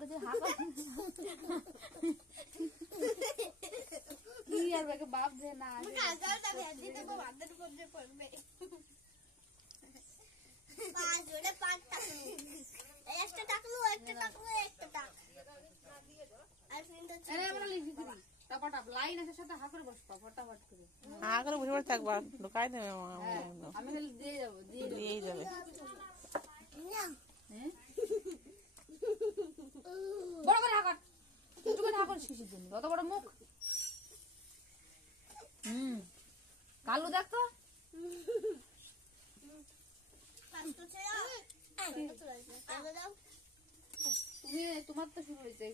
তো যে হাঁকা কি আর বাকে বাপ দে না গাজরটা ভেজে দেবো ভাতের মধ্যে পড়বে পাঁচ জোড়ে পাঁচটা একটা টাকলো একটা টাকলো একটা টাক আর ফিনটা আরে আমরা লিখি দিই টাপাটাপ লাইন আছে সাথে হা করে বসবা ফটাফট করে হা করে বসে বসে থাকবা ঢুকাই দেবে আমি খালি দিয়ে যাবো দিয়েই যাবে বড় করে হাঁকাট একটু করে হাঁকাট শিশির জন্য অত বড় মুখ কালু দেখ তো পাঁচটা ছেড়ে তোমার তো শুরু হয়েছে